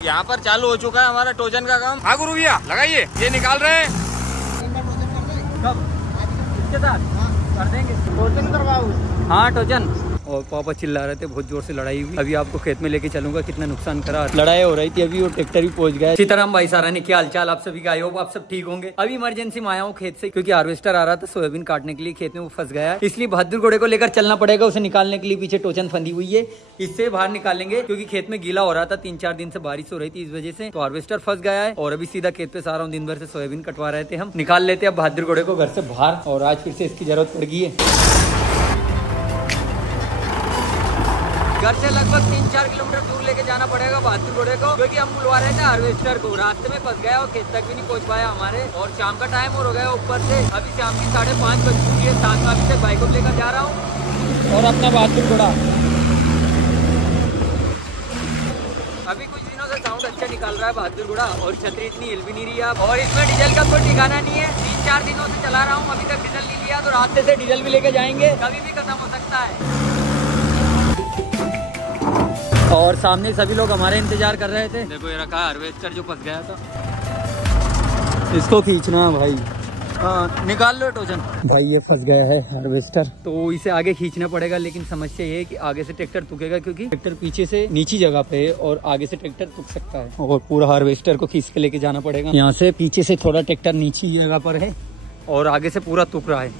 यहाँ पर चालू हो चुका है हमारा टोजन का काम। हाँ गुरु भैया लगाइए, ये निकाल रहे हैं। कब इसके साथ कर देंगे टोजन करवाओ। हाँ टोजन। और पापा चिल्ला रहे थे, बहुत जोर से लड़ाई हुई। अभी आपको खेत में लेके चलूंगा, कितना नुकसान करा। लड़ाई हो रही थी अभी, वो ट्रैक्टर भी पहुंच गया। सीताराम भाई सारा ने क्या हालचाल आप सभी का, आई होप आप सब ठीक होंगे। अभी इमरजेंसी में आया हूँ खेत से, क्योंकि हार्वेस्टर आ रहा था सोयाबीन काटने के लिए, खेत में वो फंस गया है, इसलिए बहादुर घोड़े को लेकर चलना पड़ेगा। उसे निकालने के लिए पीछे टोचन फंदी हुई है, इससे बाहर निकालेंगे, क्योंकि खेत में गीला हो रहा था। 3-4 दिन से बारिश हो रही थी, इस वजह से तो हार्वेस्टर फंस गया है। और अभी सीधा खेत पे सारा दिन भर से सोयाबीन कटवा रहे थे हम। निकाल लेते अब बहादुर घोड़े को घर से बाहर, और आज फिर से इसकी जरूरत पड़ गई है। घर से लगभग 3-4 किलोमीटर दूर लेके जाना पड़ेगा बहादुर घोड़े को, क्योंकि हम बुलवा रहे थे हार्वेस्टर को। रास्ते में फंस गया और खेत तक भी नहीं पहुंच पाया हमारे, और शाम का टाइम हो गया ऊपर से। अभी शाम की 5:30 बज चुकी है। 7 बजे से बाइक को लेकर जा रहा हूँ, और अपना बहादुर घोड़ा अभी कुछ दिनों से साउंड अच्छा निकाल रहा है बहादुर घोड़ा, और छतरी इतनी हिल भी नहीं रही है। और इसमें डीजल का कोई ठिकाना नहीं है। 3-4 दिनों से चला रहा हूँ, अभी तक डीजल नहीं लिया, तो रास्ते से डीजल भी लेके जाएंगे, कभी भी खत्म हो सकता है। और सामने सभी लोग हमारे इंतजार कर रहे थे। देखो ये रखा हार्वेस्टर जो फंस गया था, इसको खींचना है भाई। हाँ निकाल लो टोजन। भाई ये फंस गया है हार्वेस्टर, तो इसे आगे खींचना पड़ेगा। लेकिन समस्या ये है कि आगे से ट्रैक्टर तुकेगा, क्योंकि ट्रैक्टर पीछे से नीची जगह पे है, और आगे से ट्रैक्टर तुक सकता है। और पूरा हार्वेस्टर को खींच के लेके जाना पड़ेगा। यहाँ से पीछे से थोड़ा ट्रैक्टर नीची जगह पर है, और आगे से पूरा तुक रहा है,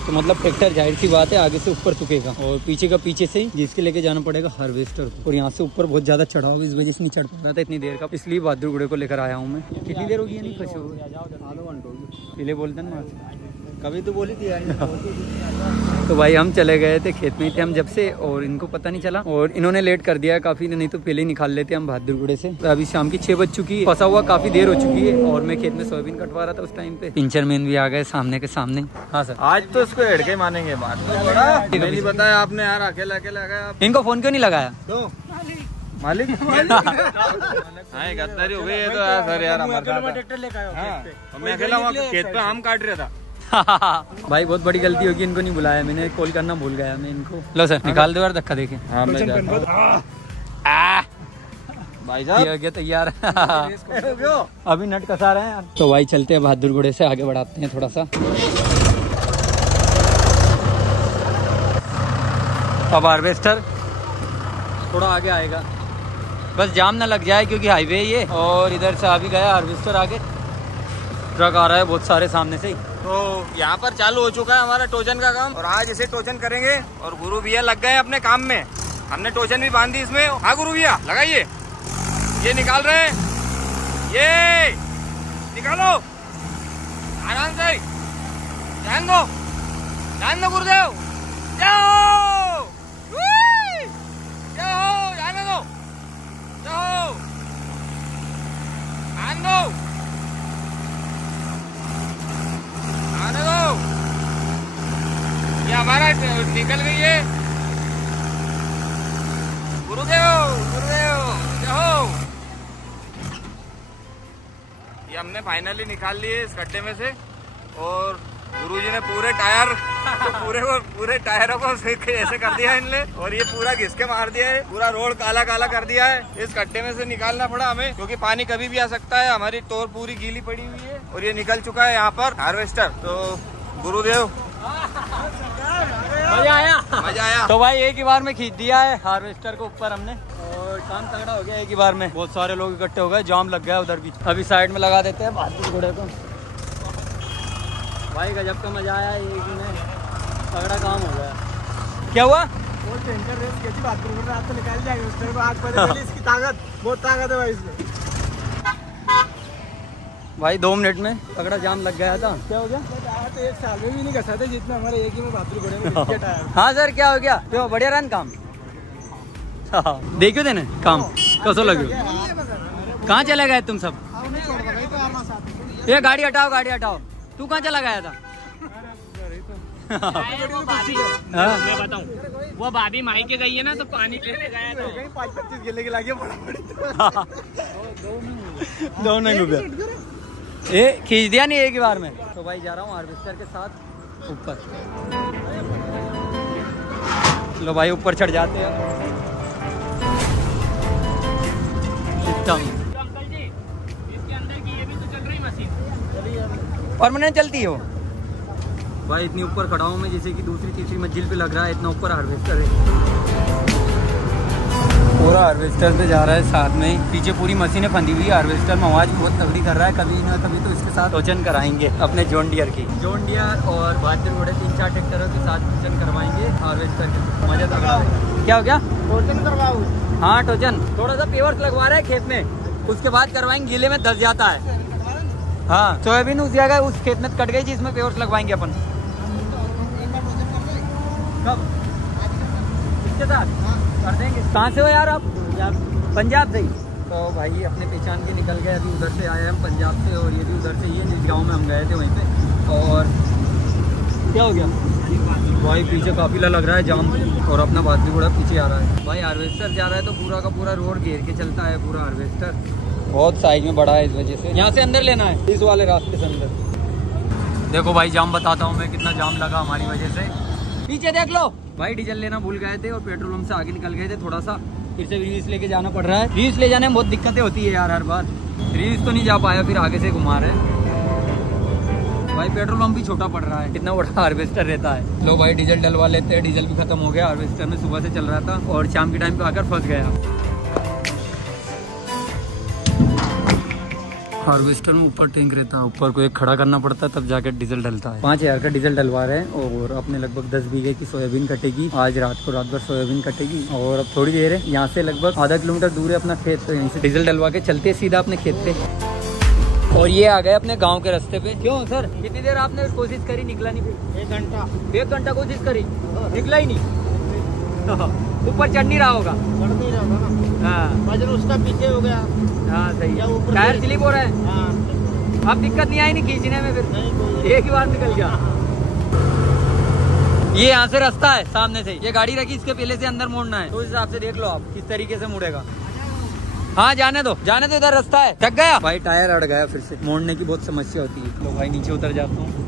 तो मतलब ट्रैक्टर जाहिर सी बात है आगे से ऊपर तुकेगा, और पीछे का पीछे से ही जिसके लेके जाना पड़ेगा हार्वेस्टर को। और यहाँ से ऊपर बहुत ज्यादा चढ़ाव, इस वजह से नहीं चढ़ पा रहा था इतनी देर का, इसलिए बहादुर घोड़े को लेकर आया हूँ मैं। कितनी देर होगी नहीं फंसे हुए? पहले बोलते ना, कभी तो बोली थी यार। तो भाई हम चले गए थे, खेत में थे हम जब से, और इनको पता नहीं चला, और इन्होंने लेट कर दिया है काफी, नहीं तो पहले ही निकाल लेते हम बहादुर घोड़े से। तो अभी शाम की 6 बज चुकी है, फंसा हुआ काफी देर हो चुकी है, और मैं खेत में सोयाबीन कटवा रहा था उस टाइम पे। पिंचर मैन भी आ गए सामने के सामने। हाँ सर, आज तो इसको हेड़ के मानेंगे। बात नहीं बताया आपने यार, अकेला अकेला गया। इनको फोन क्यों नहीं लगाया? मालिक हाँ गद्दारी हो गई है तो यार सर, यार हमारे ट्रैक्टर लेकर आया, मैं अकेला वहाँ खेत पे आम काट रहा था। भाई बहुत बड़ी गलती होगी, इनको नहीं बुलाया मैंने, कॉल करना भूल गया मैं इनको। लो सर निकाल दो यार, धक्का देखे। हाँ भाई साहब हो गया तैयार। अभी नट कसा रहे हैं यार। तो भाई चलते हैं बहादुर घोड़े से, आगे बढ़ाते हैं थोड़ा सा। अब हार्वेस्टर थोड़ा आगे आएगा, बस जाम ना लग जाए, क्योंकि हाईवे ये, और इधर से आ भी गया हार्वेस्टर। आगे ट्रक आ रहा है बहुत सारे सामने से। तो यहाँ पर चालू हो चुका है हमारा टोजन का काम, और आज इसे टोजन करेंगे। और गुरु भैया लग गए अपने काम में, हमने टोजन भी बांध दी इसमें। हाँ गुरु भैया लगाइए, ये निकाल रहे हैं, ये निकालो आराम से, ध्यान दो गुरुदेव, जाओ जाओ, जाने दो, जाओ ध्यान दो, आने दो। ये हमारा निकल गई है। गुरुदेव गुरुदेव जाओ। ये हमने फाइनली निकाल लिए इस गड्ढे में से, और गुरुजी ने पूरे टायरों को ऐसे कर दिया इनने, और ये पूरा घिस के मार दिया है, पूरा रोड काला काला कर दिया है। इस गड्ढे में से निकालना पड़ा हमें, क्योंकि पानी कभी भी आ सकता है। हमारी टोर पूरी गीली पड़ी हुई है, और ये निकल चुका है यहाँ पर हार्वेस्टर। तो गुरुदेव मजा आया। तो भाई एक ही बार में खींच दिया है हार्वेस्टर को ऊपर हमने, और काम तगड़ा हो गया एक ही बार में। बहुत सारे लोग इकट्ठे हो गए, जाम लग गया उधर भी। अभी साइड में लगा देते हैं बहादुर घोड़े को। भाई गजब का मजा आया, एक ही में तगड़ा काम हो गया। क्या हुआ? वो टैंकर रेस की बात करूं, रात को निकाल जाएंगे उसको, आज पता चली इसकी ताकत, बहुत ताकत है भाई इसमें। भाई 2 मिनट में तगड़ा जाम लग गया था। क्या हो गया? तो 1 साल में भी नहीं कर सकते जितना हमारे एक ही में बहादुर घोड़े में टायर। हाँ सर क्या हो गया? क्यों बढ़िया रहा काम? देखियो देने काम कसो लगे। कहाँ चले गए तुम सब? ये गाड़ी हटाओ। तू कहाँ चला गया था? मैं बताऊं, वो भाभी माई के गई है ना, तो पानी लेने गया था, 5-25 गिले के लागे बड़ा। 2 नहीं रुपया ये खींच दिया नहीं एक ही बार में। तो भाई जा रहा हूँ हार्वेस्टर के साथ ऊपर। लो भाई ऊपर चढ़ जाते हैं। परमानेंट चलती है वो भाई। इतनी ऊपर खड़ा हूँ मैं, जैसे कि दूसरी तीसरी मंजिल पे लग रहा है, इतना ऊपर हार्वेस्टर है। पूरा हार्वेस्टर पे जा रहा है साथ में ही। पीछे पूरी मशीनें फंदी हुई है हार्वेस्टर में, आवाज बहुत तगड़ी कर रहा है। कभी ना कभी तो इसके साथ टोचन कराएंगे अपने जॉन डियर की। जॉन डियर और बहादुर घोड़े 3-4 ट्रैक्टरों के साथ टोचन करवाएंगे हार्वेस्टर के। मजा तक क्या हो गया? टोचन करवाओ। हाँ टोचन थोड़ा सा पेवर्स लगवा रहा है खेत में, उसके बाद करवाएंगे। गीले में धस जाता है। हाँ सोयाबीन उस जगह उस खेत में कट गई जिसमें पेवर्स लगवाएंगे अपन। कब? इसके साथ कर देंगे। कहाँ से हो यार आप? पंजाब से ही। तो भाई अपने पहचान के निकल गए, अभी उधर से आए हम पंजाब से, और ये भी उधर से ही है जिस गांव में हम गए थे वहीं पे। और क्या हो गया भाई? पीछे काफिला लग रहा है जाम, और अपना बात घोड़ा पीछे आ रहा है भाई। हार्वेस्टर जा रहा है तो पूरा का पूरा रोड घेर के चलता है पूरा हार्वेस्टर। बहुत साइज में बड़ा है इस वजह से। यहाँ से अंदर लेना है, इस वाले रास्ते से अंदर। देखो भाई जाम बताता हूँ मैं, कितना जाम लगा हमारी वजह से। पीछे देख लो भाई, डीजल लेना भूल गए थे और पेट्रोल पंप से आगे निकल गए थे थोड़ा सा, फिर से रीस लेके जाना पड़ रहा है। रीस ले जाने में बहुत दिक्कतें होती है यार हर बार। रीस तो नहीं जा पाया, फिर आगे से घुमा रहे भाई। पेट्रोल पंप भी छोटा पड़ रहा है, कितना बड़ा हार्वेस्टर रहता है। लो भाई डीजल डलवा लेते हैं। डीजल भी खत्म हो गया हार्वेस्टर में, सुबह से चल रहा था और शाम के टाइम पे आकर फंस गया। हार्वेस्टर में ऊपर टैंक रहता है, ऊपर को एक खड़ा करना पड़ता है तब जाकर डीजल डलता है। 5000 का डीजल डलवा रहे हैं और अपने लगभग 10 बीघे की सोयाबीन कटेगी। आज रात को रात भर सोयाबीन कटेगी। और अब थोड़ी देर है, यहाँ से लगभग आधा किलोमीटर दूर है अपना खेत, तो यहीं से डीजल डलवा के चलते सीधा अपने खेत पे। और ये आ गए अपने गाँव के रास्ते पे। क्यों सर कितनी देर आपने कोशिश करी, निकला नहीं? 1 घंटा कोशिश करी, निकला ही नहीं। ऊपर चढ़ नहीं रहा होगा, हाँ वजन उसका पीछे हो गया। हाँ सही है, टायर स्लिप हो रहा है। हाँ। अब दिक्कत नहीं आई नहीं खींचने में, फिर एक ही बार निकल गया। ये यहाँ से रास्ता है सामने से, ये गाड़ी रखी, इसके पहले से अंदर मोड़ना है, तो इस हिसाब से देख लो आप किस तरीके से मुड़ेगा। हाँ जाने दो इधर रास्ता है। थक गया भाई, टायर अड़ गया, फिर से मोड़ने की बहुत समस्या होती है। तो भाई नीचे उतर जाता हूँ।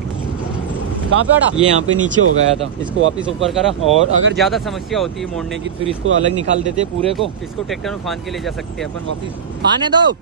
कहाँ पे अड़ा? ये यहाँ पे नीचे हो गया था, इसको वापस ऊपर करा। और अगर ज्यादा समस्या होती है मोड़ने की, फिर इसको अलग निकाल देते पूरे को, इसको ट्रैक्टर में फांद के ले जा सकते हैं अपन वापस। आने दो।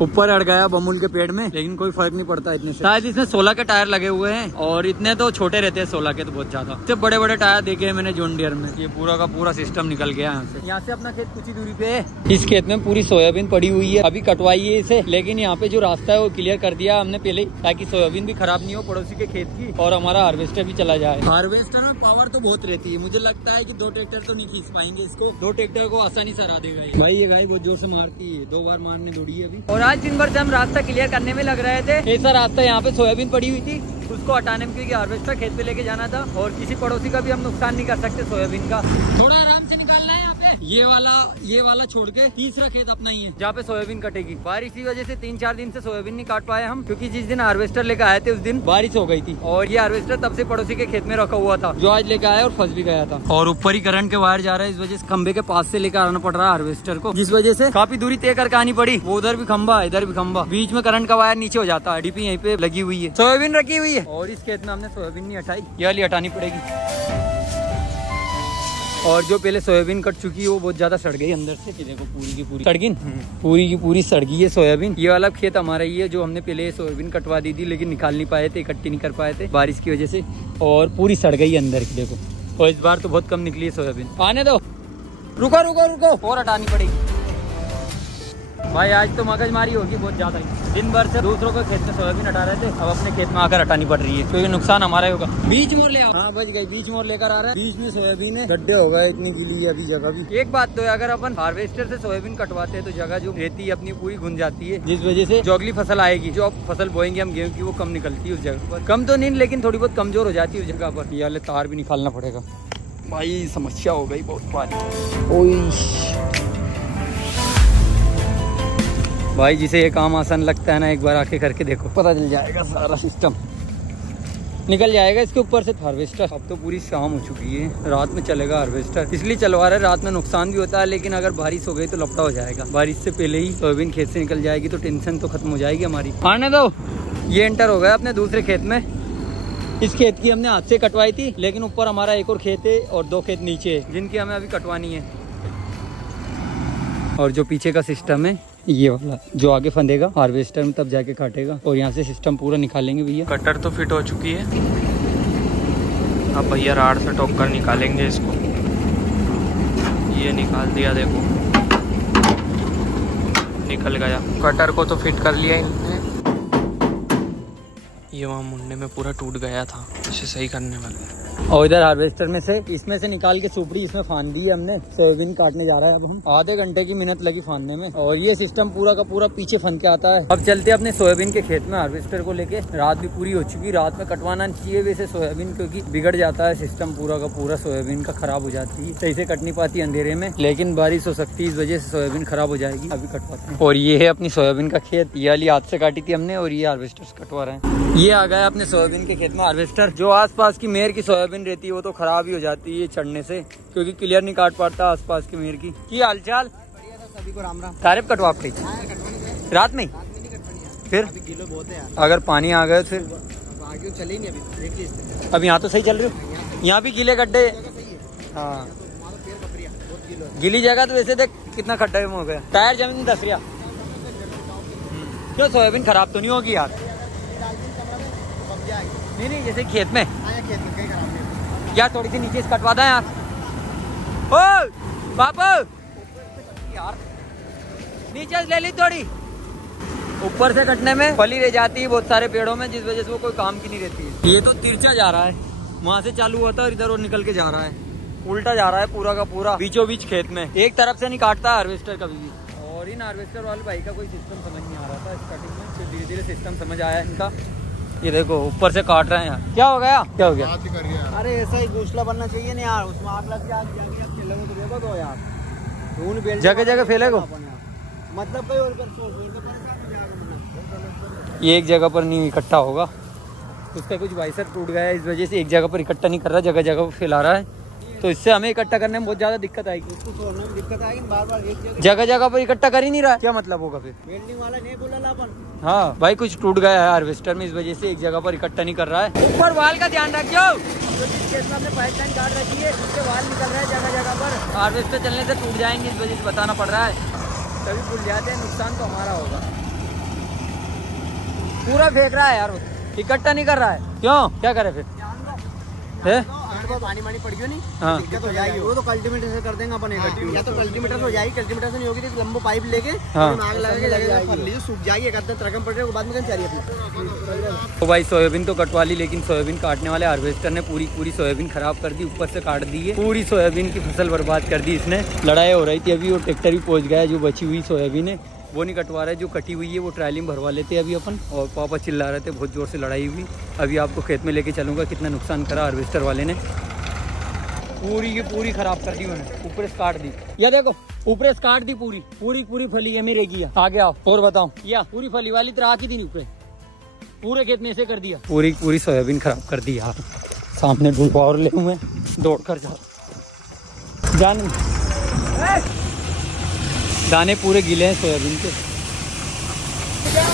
ऊपर अड़ गया बमुल के पेड़ में, लेकिन कोई फर्क नहीं पड़ता इतने से। शायद इसमें 16 के टायर लगे हुए हैं, और इतने तो छोटे रहते हैं 16 के तो बहुत ज्यादा। इतने बड़े बड़े टायर देखे हैं मैंने जॉन डियर में। ये पूरा का पूरा सिस्टम निकल गया यहाँ से अपना खेत कुछ ही दूरी पे है। इस खेत में पूरी सोयाबीन पड़ी हुई है, अभी कटवाई है इसे, लेकिन यहाँ पे जो रास्ता है वो क्लियर कर दिया हमने पहले, ताकि सोयाबीन भी खराब नहीं हो पड़ोसी के खेत की, और हमारा हार्वेस्टर भी चला जाए। हार्वेस्टर में पावर तो बहुत रहती है, मुझे लगता है कि 2 ट्रैक्टर तो नहीं खींच पाएंगे इसको। 2 ट्रैक्टर को आसानी से हरा देगा भाई। ये गाय बहुत जोर से मारती है, 2 बार मारने दौड़ी है अभी। और आज दिन भर से हम रास्ता क्लियर करने में लग रहे थे। ऐसा रास्ता यहाँ पे सोयाबीन पड़ी हुई थी, उसको हटाने में, क्योंकि हार्वेस्टर खेत पे लेके जाना था, और किसी पड़ोसी का भी हम नुकसान नहीं कर सकते सोयाबीन का। थोड़ा आराम से निकालना है यहाँ पे। ये वाला छोड़ के तीसरा खेत अपना ही है जहाँ पे सोयाबीन कटेगी। बारिश की वजह से 3-4 दिन से सोयाबीन नहीं काट पाए हम, क्योंकि जिस दिन हार्वेस्टर लेकर आए थे उस दिन बारिश हो गई थी, और ये हार्वेस्टर तब से पड़ोसी के खेत में रखा हुआ था, जो आज लेकर आया और फंस भी गया था। और ऊपर ही करंट के वायर जा रहा है, इस वजह से खंबे के पास से लेकर आना पड़ रहा है हार्वेस्टर को, जिस वजह से काफी दूरी तय करके आनी पड़ी। वो उधर भी खंबा, इधर भी खंबा, बीच में करंट का वायर नीचे हो जाता है। डीपी यहीं पे लगी हुई है, सोयाबीन रखी हुई है, और इस खेत में हमने सोयाबीन नहीं हटाई, ये वाली हटानी पड़ेगी। और जो पहले सोयाबीन कट चुकी है वो बहुत ज्यादा सड़ गई अंदर से। देखो पूरी की पूरी सड़ गई, पूरी की पूरी सड़ गई है सोयाबीन। ये वाला खेत हमारा ही है, जो हमने पहले सोयाबीन कटवा दी थी, लेकिन निकाल नहीं पाए थे, इकट्ठी नहीं कर पाए थे बारिश की वजह से, और पूरी सड़ गई अंदर की। देखो, और इस बार तो बहुत कम निकली है सोयाबीन। आने दो, रुको रुको रुको, और हटानी पड़ेगी भाई। आज तो मगजमारी होगी बहुत ज्यादा। दिन भर से दूसरों के खेत में सोयाबीन हटा रहे थे, अब अपने खेत में आकर हटानी पड़ रही है, क्योंकि नुकसान हमारा ही होगा। बीच मोड़ ले आओ। हाँ बच गई, बीच मोड़ लेकर आ रहा है, बीच में सोयाबीन है, गड्ढे हो गए, इतनी गिली है अभी जगह भी। एक बात तो है, अगर अपन हार्वेस्टर से सोयाबीन कटवाते हैं तो जगह जो रहती है अपनी पूरी घुन जाती है, जिस वजह से जो अगली फसल आएगी, जो अब फसल बोएंगे हम गेहूं की, वो कम निकलती है उस जगह पर। कम तो नहीं, लेकिन थोड़ी बहुत कमजोर हो जाती है उस जगह पर। ये वाले तार भी निकालना पड़ेगा भाई, समस्या हो गई बहुत भारी भाई। जिसे ये काम आसान लगता है ना, एक बार आके करके देखो, पता चल जाएगा, सारा सिस्टम निकल जाएगा इसके ऊपर से। हार्वेस्टर अब तो पूरी शाम हो चुकी है, रात में चलेगा हार्वेस्टर, इसलिए चलवा रहे। रात में नुकसान भी होता है, लेकिन अगर बारिश हो गई तो लपड़ा हो जाएगा। बारिश से पहले ही सोयाबीन खेत से निकल जाएगी, तो टेंशन तो खत्म हो जाएगी हमारी। आने दो। ये एंटर हो गया अपने दूसरे खेत में। इस खेत की हमने हाथ से कटवाई थी, लेकिन ऊपर हमारा एक और खेत है और 2 खेत नीचे है, जिनकी हमें अभी कटवानी है। और जो पीछे का सिस्टम है, ये वाला जो आगे फंदेगा हार्वेस्टर में तब जाके काटेगा, और यहाँ से सिस्टम पूरा निकालेंगे भैया। कटर तो फिट हो चुकी है, अब भैया राड से टोक कर निकालेंगे इसको। ये निकाल दिया, देखो निकल गया। कटर को तो फिट कर लिया इन्होंने। ये वहाँ मुंडे में पूरा टूट गया था, इसे सही करने वाले। और इधर हार्वेस्टर में से इसमें से निकाल के सुपड़ी इसमें फान दी है हमने। सोयाबीन काटने जा रहा है अब हम। आधे घंटे की मेहनत लगी फानने में, और ये सिस्टम पूरा का पूरा पीछे फन के आता है। अब चलते अपने सोयाबीन के खेत में हार्वेस्टर को लेके। रात भी पूरी हो चुकी, रात में कटवाना चाहिए वैसे सोयाबीन, क्योंकि बिगड़ जाता है सिस्टम पूरा का पूरा, सोयाबीन का खराब हो जाती है, सही से कट नहीं पाती अंधेरे में। लेकिन बारिश हो सकती है, इस वजह से सोयाबीन खराब हो जाएगी। अभी कटवाते हैं। और ये है अपनी सोयाबीन का खेत, ये वाली हाथ से काटी थी हमने, और ये हार्वेस्टर से कटवा रहे हैं। ये आ गया अपने सोयाबीन के खेत में हार्वेस्टर। जो आसपास की मेर की सोयाबीन रहती है वो तो खराब ही हो जाती है चढ़ने से, क्योंकि क्लियर नहीं काट पाता आसपास की मेर की। हालचाल सभी को राम राम। तारीफ कटवा आपकी रात में फिर बहुत है यार। अगर पानी आ गया फिर आगे चले नहीं। अभी अब यहाँ तो सही चल रही हो, यहाँ भी गीले गड्ढे। हाँ गीली जगह तो वैसे देख कितना खड्डा हो गया, टायर जमीन धस रहा। क्यों सोयाबीन खराब तो नहीं होगी यार? नहीं जैसे खेत में यार, थोड़ी सी नीचे से कटवा दें यार। ओ बाबू यार नीचे ले ली थोड़ी, ऊपर से कटने में फली रह जाती है बहुत सारे पेड़ों में, जिस वजह से वो कोई काम की नहीं रहती है। ये तो तिरछा जा रहा है, वहाँ से चालू होता है और इधर और निकल के जा रहा है, उल्टा जा रहा है पूरा का पूरा बीचों बीच खेत में। एक तरफ से नहीं काटता हार्वेस्टर कभी भी। और इन हार्वेस्टर वाले भाई का कोई सिस्टम समझ नहीं आ रहा था स्टार्टिंग में, फिर धीरे धीरे सिस्टम समझ आया इनका। ये देखो ऊपर से काट रहे हैं यार। क्या हो गया? क्या हो गया? अरे ऐसा ही घोंसला बनना चाहिए ना यार, उसमें आग लग जाएगी तो यार ढूंढ बेल जगह जगह फैलेगा, मतलब कोई और ये एक जगह पर नहीं इकट्ठा होगा। उसका कुछ वाइसर टूट गया है, इस वजह से एक जगह पर इकट्ठा नहीं कर रहा, जगह जगह पर फैला रहा है। तो इससे हमें इकट्ठा करने में बहुत ज्यादा दिक्कत आएगी। उसको छोड़ने में दिक्कत आएगी, बार-बार एक जगह जगह पर इकट्ठा कर ही नहीं रहा, क्या मतलब होगा फिर? वेल्डिंग वाला नहीं बोला अपन। हाँ भाई कुछ टूट गया है हार्वेस्टर में, इस वजह से एक जगह पर इकट्ठा नहीं कर रहा है। ऊपर वाल का ध्यान रखियो, जिस खेत में हमने पाइपलाइन काट रखी है उसके वाल निकल रहा है जगह जगह पर। हार्वेस्टर चलने से टूट जाएंगे, इस वजह से बताना पड़ रहा है। कभी भूल जाते हैं, नुकसान तो हमारा होगा। पूरा फेंक रहा है यार, इकट्ठा नहीं कर रहा है। क्यों? क्या करे फिर? पानी पड़ गया नहीं, हाँ। दिक्कत हो जाएगी। वो तो कल्टीमीटर से कर देंगे अपन इकट्ठी, या तो कल्टीमीटर से हो जाएगी। कल्टीमीटर से नहीं होगी तो लंबो पाइप लेके आग लगा के जगह सूख जाएगी, एक तरकम पड़ रहे बाद में चाहिए अपनी। तो भाई सोयाबीन तो कटवा ली, लेकिन सोयाबीन काटने वाले हार्वेस्टर ने पूरी सोयाबीन खराब कर दी, ऊपर से काट दी है। पूरी सोयाबीन की फसल बर्बाद कर दी इसने। लड़ाई हो रही थी अभी, वो ट्रैक्टर भी पहुंच गया, जो बची हुई सोयाबीन है वो नहीं कटवा रहे, जो कटी हुई है वो ट्रायली में भरवा लेते हैं अभी अपन। और पापा चिल्ला रहे थे, बहुत जोर से लड़ाई हुई। अभी आपको खेत में लेके चलूंगा कितना नुकसान करा हार्वेस्टर वाले ने। पूरी की पूरी खराब कर दी उन्होंने, ऊपर से काट दी। या देखो ऊपर से काट दी, पूरी फली है मेरे की। आगे आओ और बताओ, या पूरी फली वाली तरह की थी ऊपर, पूरे खेत में से कर दिया। पूरी सोयाबीन खराब कर दी यार। सामने धूप और ले हुए, दौड़ कर जान दाने पूरे गीले हैं सोयाबीन के।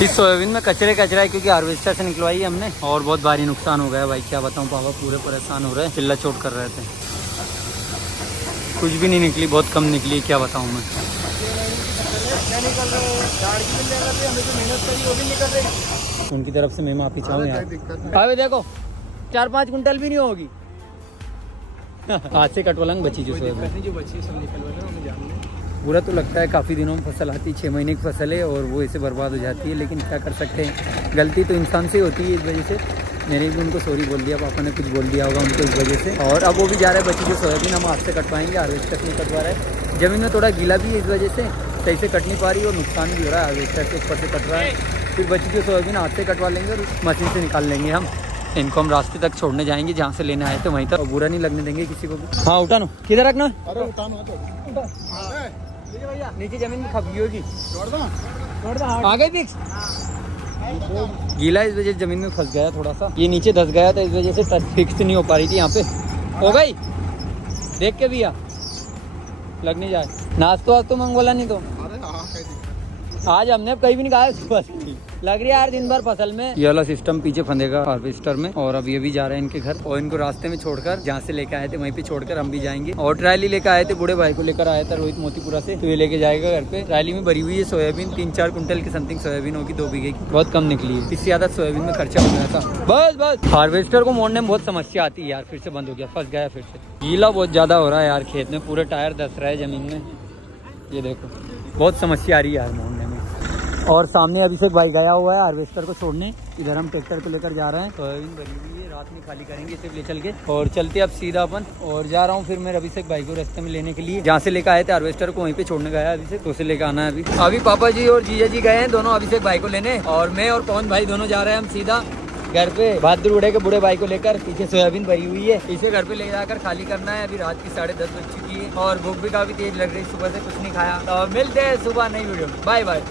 इस सोयाबीन में कचरा है, क्योंकि हार्वेस्टर से निकलवाई है हमने, और बहुत भारी नुकसान हो गया भाई। क्या बताऊं, पापा पूरे परेशान हो रहे हैं, चिल्ला चोट कर रहे थे। कुछ भी नहीं निकली, बहुत कम निकली, क्या बताऊं मैं। उनकी तरफ से मैं माफी चाहूँ यार। अभी देखो 4-5 कुंटल भी नहीं होगी। आज से कटवालंग बची जो सोयाबीन, जो बची सब निकलवा। बुरा तो लगता है, काफ़ी दिनों में फसल आती, 6 महीने की फसल है और वो ऐसे बर्बाद हो जाती है, लेकिन क्या कर सकते हैं, गलती तो इंसान से होती है। इस वजह से मैंने भी उनको सॉरी बोल दिया, पापा ने कुछ बोल दिया होगा उनको इस वजह से। और अब वो भी जा रहा है, बची जो सोयाबीन हम हाथ से कटवाएंगे, हार्वेस्टर नहीं कटवा रहा है। ज़मीन में थोड़ा गीला भी है, इस वजह से सही से कट नहीं पा रही और नुकसान भी हो रहा है, हार्वेस्टर के ऊपर से कट रहा है। फिर बची जो सोयाबीन हाथ से कटवा लेंगे और मशीन से निकाल लेंगे हम। इनको हम रास्ते तक छोड़ने जाएंगे, जहाँ से लेने आए थे वहीं तक। बुरा नहीं लगने देंगे किसी को भी। हाँ उठानो, किधर रखना? अरे उठानो नीचे जमीन में खपी होगी, आ गई फिक्स। गीला इस वजह से जमीन में फंस गया थोड़ा सा, ये नीचे धस गया था, इस वजह से फिक्स नहीं हो पा रही थी। यहाँ पे हो गई, देख के भैया लगने जाए। नाश्तो आज तो मंगवाला नहीं तो आज हमने कहीं भी नहीं कहा सुबह से लग रही है यार दिन भर फसल में। ये वाला सिस्टम पीछे फंदेगा हार्वेस्टर में। और अब ये भी जा रहे हैं इनके घर और इनको रास्ते में छोड़कर जहाँ से लेके आए थे वहीं पे छोड़कर हम भी जाएंगे। और ट्राली लेकर आए थे, बूढ़े भाई को लेकर आया था रोहित मोतीपुरा से, तो ये लेके जाएगा घर पे। ट्राली में भरी हुई है सोयाबीन, 3-4 कुंटल की समथिंग सोयाबीन होगी, 2 बीघे की, बहुत कम निकली है। इससे ज्यादा सोयाबीन में खर्चा हो गया था। बस हार्वेस्टर को मोड़ने में बहुत समस्या आती है यार। फिर से बंद हो गया, फंस गया फिर से। गीला बहुत ज्यादा हो रहा है यार खेत में, पूरे टायर धस रहा है जमीन में। ये देखो बहुत समस्या आ रही है यार मोड़ने में। और सामने अभिषेक भाई गया हुआ है हार्वेस्टर को छोड़ने। इधर हम ट्रैक्टर को लेकर जा रहे हैं। सोयाबीन भरी हुई है, रात में खाली करेंगे सिर्फ ले चल के। और चलते अब सीधा अपन। और जा रहा हूँ फिर मैं अभिषेक भाई को रास्ते में लेने के लिए, जहाँ से लेकर आए थे हार्वेस्टर को वहीं पे छोड़ने गया अभिषेक, तो उसे लेकर आना है अभी। पापा जी और जीजा जी गए हैं दोनों अभिषेक भाई को लेने, और मैं और पवन भाई दोनों जा रहे हैं हम सीधा घर पे। बहादुर उड़े के बूढ़े भाई को लेकर। पीछे सोयाबीन भरी हुई है, इसे घर पे ले जाकर खाली करना है। अभी रात की 10:30 बज चुकी है और भूख भी काफी तेज लग रही है, सुबह से कुछ नहीं खाया। तो मिलते हैं सुबह नई वीडियो में। Bye bye.